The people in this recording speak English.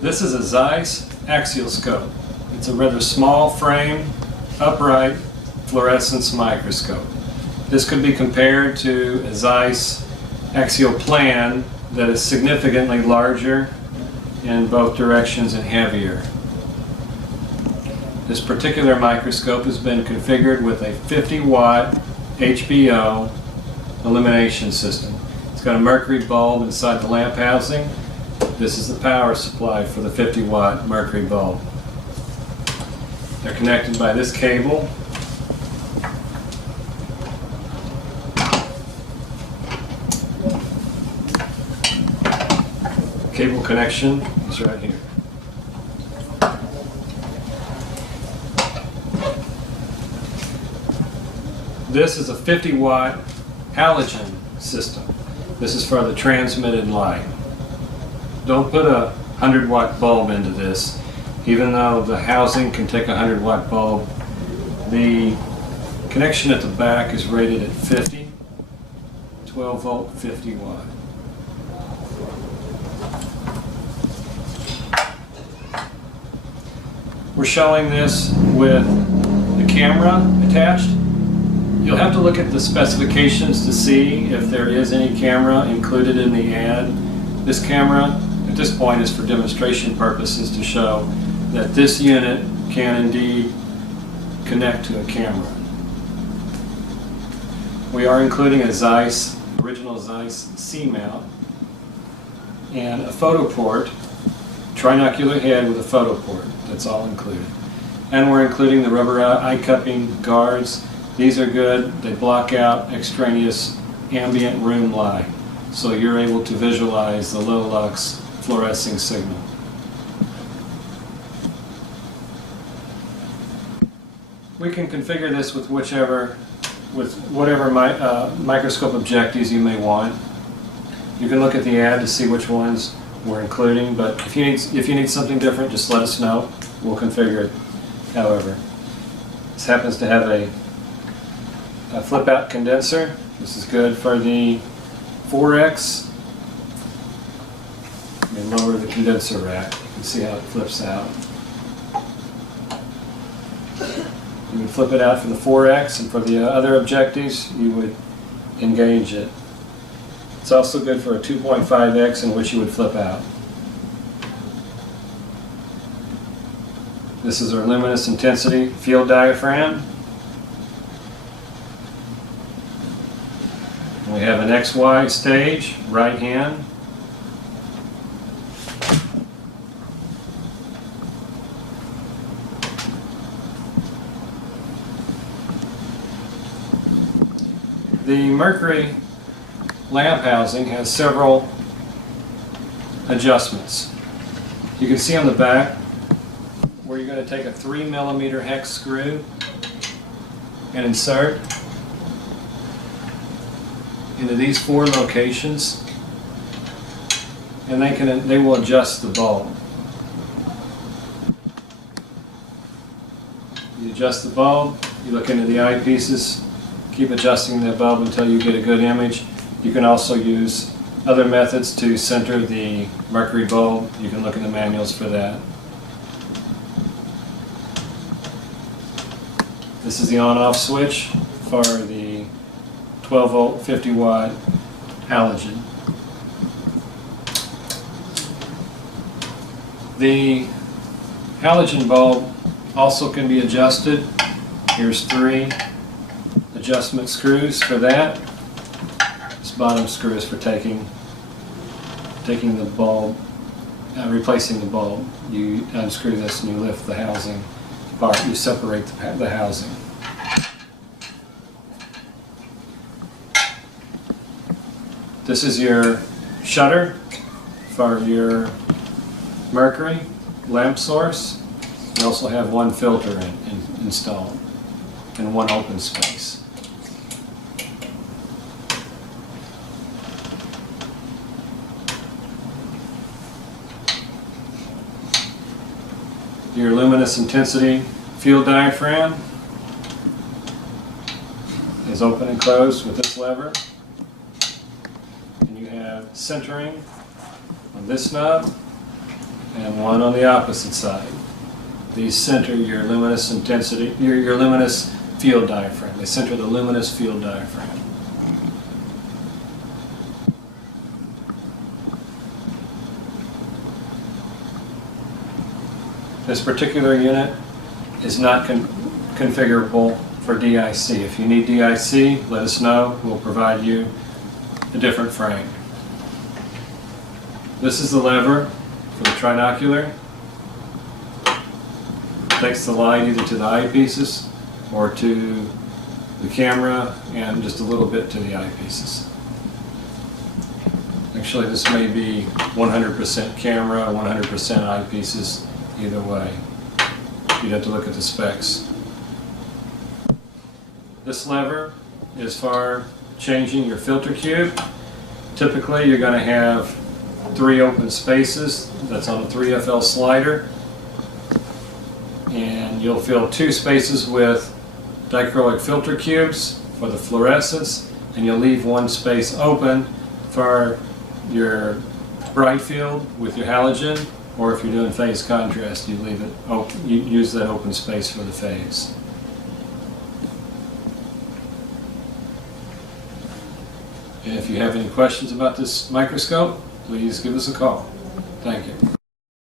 This is a Zeiss Axioskop. It's a rather small frame, upright fluorescence microscope. This could be compared to a Zeiss Axioplan that is significantly larger in both directions and heavier. This particular microscope has been configured with a 50-watt HBO illumination system. It's got a Mercury bulb inside the lamp housing. This is the power supply for the 50-watt Mercury bulb. They're connected by this cable. Cable connection is right here. This is a 50-watt halogen system. This is for the transmitted light. Don't put a 100-watt bulb into this. Even though the housing can take a 100-watt bulb, the connection at the back is rated at 50, 12 volt, 50 watt. We're showing this with the camera attached. You'll have to look at the specifications to see if there is any camera included in the ad. This camera at this point is for demonstration purposes to show that this unit can indeed connect to a camera. We are including a Zeiss, original Zeiss C-mount, and a photo port, trinocular head with a photo port. That's all included. And we're including the rubber eye cupping guards. These are good. They block out extraneous ambient room light, so you're able to visualize the low lux fluorescing signal. We can configure this with whatever microscope objectives you may want. You can look at the ad to see which ones we're including, but if you need something different, just let us know. We'll configure it however. This happens to have a flip-out condenser. This is good for the 4X. Let me lower the condenser rack. You can see how it flips out. You would flip it out for the 4X, and for the other objectives, you would engage it. It's also good for a 2.5X, in which you would flip out. This is our luminous intensity field diaphragm. We have an XY stage, right hand. The Mercury lamp housing has several adjustments. You can see on the back where you're going to take a 3mm hex screw and insert into these 4 locations, and they will adjust the bulb. You adjust the bulb, you look into the eyepieces, keep adjusting the bulb until you get a good image. You can also use other methods to center the Mercury bulb. You can look in the manuals for that. This is the on-off switch for the 12 volt, 50 watt halogen. The halogen bulb also can be adjusted. Here's 3 adjustment screws for that. This bottom screw is for taking the bulb, replacing the bulb. You unscrew this and you lift the housing apart. You separate the housing. This is your shutter for your Mercury lamp source. You also have 1 filter installed and 1 open space. Your luminous intensity field diaphragm is open and closed with this lever. And you have centering on this knob and one on the opposite side. These center your luminous intensity, your luminous field diaphragm. They center the luminous field diaphragm. This particular unit is not configurable for DIC. If you need DIC, let us know. We'll provide you a different frame. This is the lever for the Trinocular. Takes the light either to the eyepieces or to the camera and just a little bit to the eyepieces. Actually, this may be 100% camera, 100% eyepieces, either way. You'd have to look at the specs. This lever is for changing your filter cube. Typically, you're going to have 3 open spaces. That's on a 3FL slider. And you'll fill 2 spaces with dichroic filter cubes for the fluorescence, and you'll leave 1 space open for your bright field with your halogen, or if you're doing phase contrast, you leave it open, you use that open space for the phase. And if you have any questions about this microscope, please give us a call. Thank you.